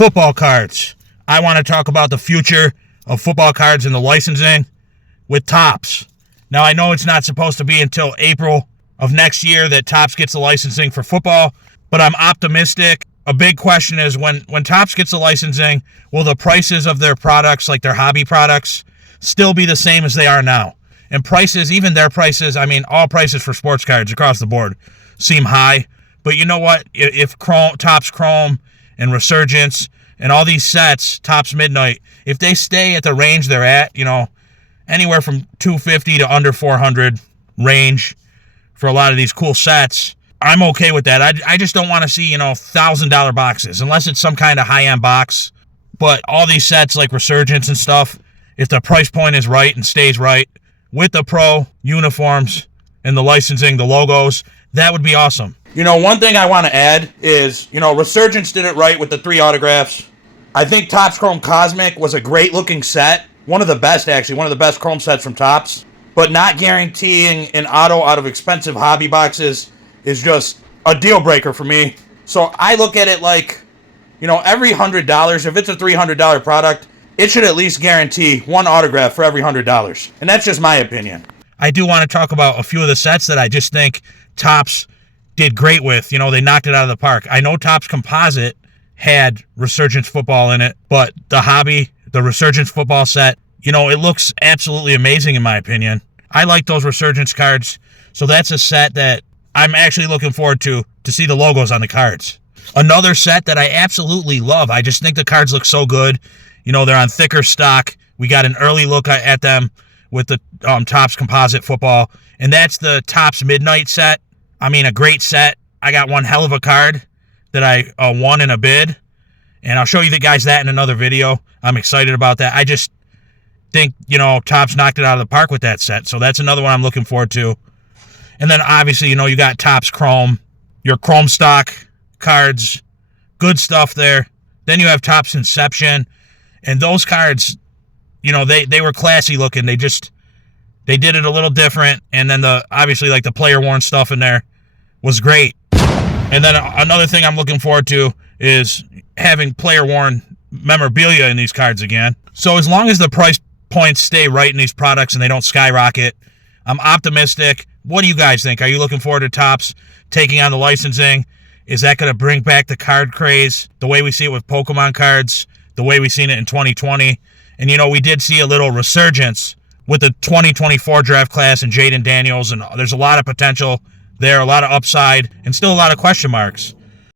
football cards. I want to talk about the future of football cards and the licensing with Topps. Now, I know it's not supposed to be until April of next year that Topps gets the licensing for football, but I'm optimistic. A big question is when Topps gets the licensing, will the prices of their products, like their hobby products, still be the same as they are now? And prices, even their prices, I mean, all prices for sports cards across the board seem high. But you know what? If Topps Chrome and Resurgence and all these sets, Topps Midnight, if they stay at the range they're at, you know, anywhere from $250 to under $400 range for a lot of these cool sets, I'm okay with that. I just don't want to see, $1,000 boxes, unless it's some kind of high-end box. But all these sets like Resurgence and stuff, if the price point is right and stays right, with the pro uniforms and the licensing, the logos, that would be awesome. One thing I want to add is, Resurgence did it right with the 3 autographs. I think Topps Chrome Cosmic was a great-looking set. One of the best, actually. One of the best Chrome sets from Topps. But not guaranteeing an auto out of expensive hobby boxes is just a deal-breaker for me. So I look at it like, every $100, if it's a $300 product, it should at least guarantee one autograph for every $100. And that's just my opinion. I do want to talk about a few of the sets that I just think Topps did great with. They knocked it out of the park. I know Topps Composite had Resurgence football in it, but the hobby, the Resurgence football set, it looks absolutely amazing in my opinion. I like those Resurgence cards, so that's a set that I'm actually looking forward to see the logos on the cards. Another set that I absolutely love, I just think the cards look so good. They're on thicker stock. We got an early look at them with the Topps Composite football, and that's the Topps Midnight set. I mean, a great set. I got one hell of a card that I won in a bid, and I'll show you the guys that in another video. I'm excited about that. I just think, Topps knocked it out of the park with that set, so that's another one I'm looking forward to. And then, obviously, you got Topps Chrome, your Chrome stock cards, good stuff there. Then you have Topps Inception, and those cards, they were classy looking. They did it a little different, and then obviously, like the player-worn stuff in there was great. And then another thing I'm looking forward to is having player-worn memorabilia in these cards again. So as long as the price points stay right in these products and they don't skyrocket, I'm optimistic. What do you guys think? Are you looking forward to Topps taking on the licensing? Is that going to bring back the card craze, the way we see it with Pokemon cards, the way we've seen it in 2020? And, we did see a little resurgence with the 2024 draft class and Jaden Daniels, and there's a lot of potential there, a lot of upside, and still a lot of question marks.